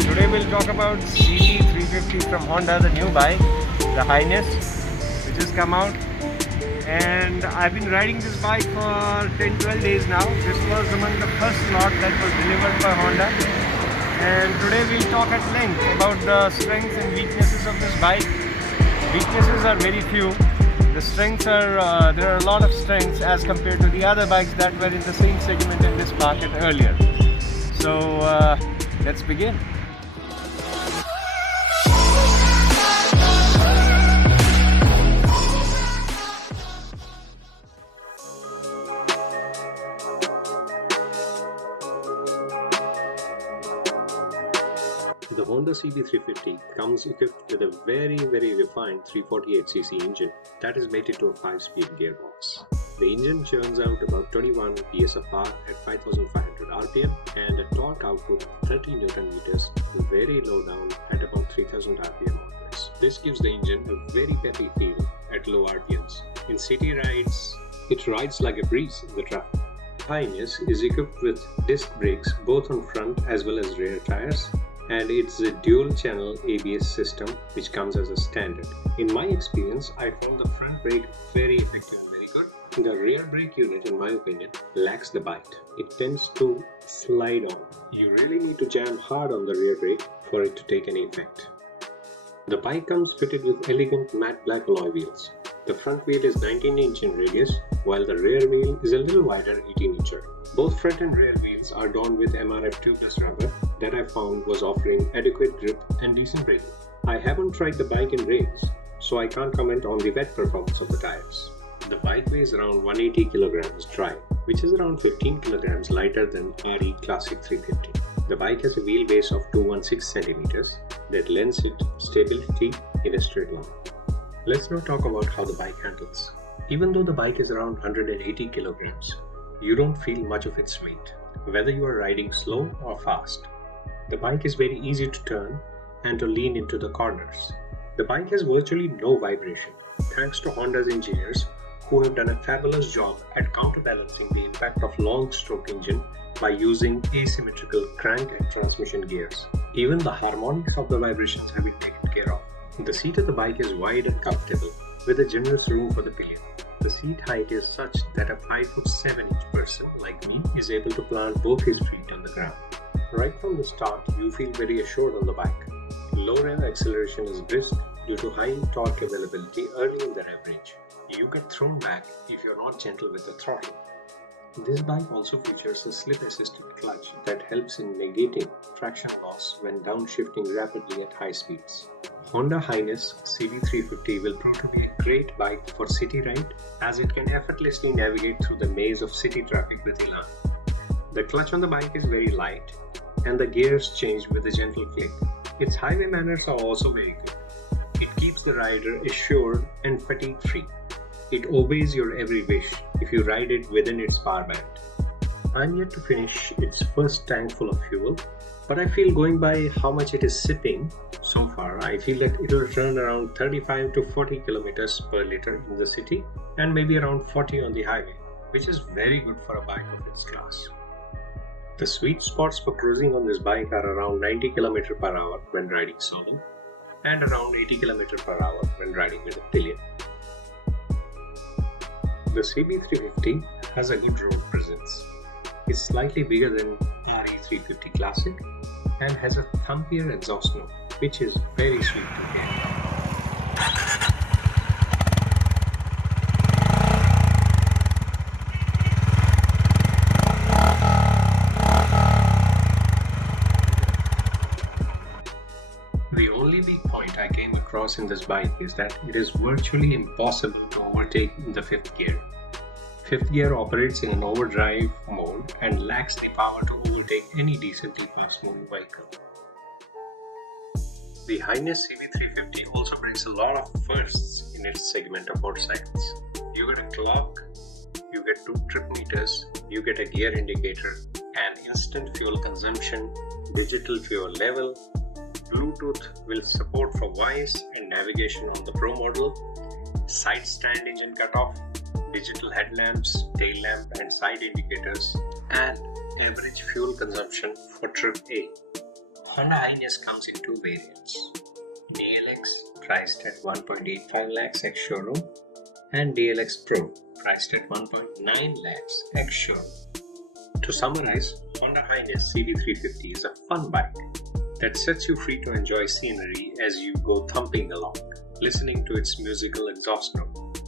Today we'll talk about CT350 from Honda, the new bike, the Highness, which has come out. And I've been riding this bike for 10-12 days now. This was among the first lot that was delivered by Honda. And today we'll talk at length about the strengths and weaknesses of this bike. Weaknesses are very few. The strengths are, there are a lot of strengths as compared to the other bikes that were in the same segment in this market earlier. So let's begin. The Honda CT350 comes equipped with a very refined 348cc engine that is mated to a 5-speed gearbox. The engine churns out about 21 PS of power at 5500 RPM and a torque output of 30 Nm very low down at about 3000 RPM onwards. This gives the engine a very peppy feel at low RPMs. In city rides, it rides like a breeze in the traffic. Highness is equipped with disc brakes both on front as well as rear tires, and it's a dual channel ABS system which comes as a standard. In my experience, I found the front brake very effective and very good. The rear brake unit, in my opinion, lacks the bite. It tends to slide on. You really need to jam hard on the rear brake for it to take any effect. The bike comes fitted with elegant matte black alloy wheels. The front wheel is 19 inch in radius, while the rear wheel is a little wider, 18 incher. Both front and rear wheels are donned with MRF2 plus rubber that I found was offering adequate grip and decent braking. I haven't tried the bike in rains, so I can't comment on the wet performance of the tires. The bike weighs around 180 kg dry, which is around 15 kg lighter than RE Classic 350. The bike has a wheelbase of 216 cm that lends it stability in a straight line. Let's now talk about how the bike handles. Even though the bike is around 180 kg, you don't feel much of its weight, whether you are riding slow or fast. The bike is very easy to turn and to lean into the corners. The bike has virtually no vibration, thanks to Honda's engineers who have done a fabulous job at counterbalancing the impact of long stroke engine by using asymmetrical crank and transmission gears. Even the harmonics of the vibrations have been taken care of. The seat of the bike is wide and comfortable, with a generous room for the pillion. The seat height is such that a 5'7" person like me is able to plant both his feet on the ground. Right from the start, you feel very assured on the bike. Low rev acceleration is brisk due to high torque availability early in the rev range. You get thrown back if you're not gentle with the throttle. This bike also features a slip-assisted clutch that helps in negating traction loss when downshifting rapidly at high speeds. Honda Highness CT350 will prove to be a great bike for city ride as it can effortlessly navigate through the maze of city traffic with elan. The clutch on the bike is very light and the gears change with a gentle click. Its highway manners are also very good. It keeps the rider assured and fatigue-free. It obeys your every wish if you ride it within its power band. I'm yet to finish its first tank full of fuel, but I feel going by how much it is sipping so far, I feel that it will run around 35 to 40 km per liter in the city and maybe around 40 on the highway, which is very good for a bike of its class. The sweet spots for cruising on this bike are around 90 km per hour when riding solo and around 80 km per hour when riding with a pillion. The CT350 has a good road presence. It's slightly bigger than RE350 Classic and has a thumpier exhaust note, which is very sweet to hear. The only weak point I came across in this bike is that it is virtually impossible to overtake in the fifth gear. Fifth gear operates in an overdrive mode and lacks the power to overtake any decently fast-moving vehicle. The Highness CT350 also brings a lot of firsts in its segment of motorcycles. You get a clock, you get 2 trip meters, you get a gear indicator, and instant fuel consumption, digital fuel level. Bluetooth will support for voice and navigation on the Pro model, side stand engine cutoff, digital headlamps, tail lamp and side indicators, and average fuel consumption for trip A. Honda Highness comes in two variants: DLX priced at 1.85 lakhs ex showroom and DLX Pro priced at 1.9 lakhs ex showroom. To summarize, Honda Highness CD350 is a fun bike that sets you free to enjoy scenery as you go thumping along, listening to its musical exhaust note.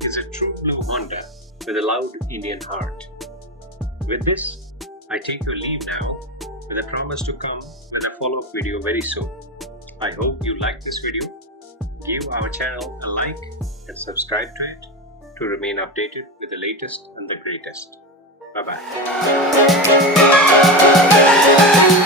It's a true blue Honda with a loud Indian heart. With this, I take your leave now with a promise to come with a follow-up video very soon. I hope you like this video. Give our channel a like and subscribe to it to remain updated with the latest and the greatest. Bye-bye.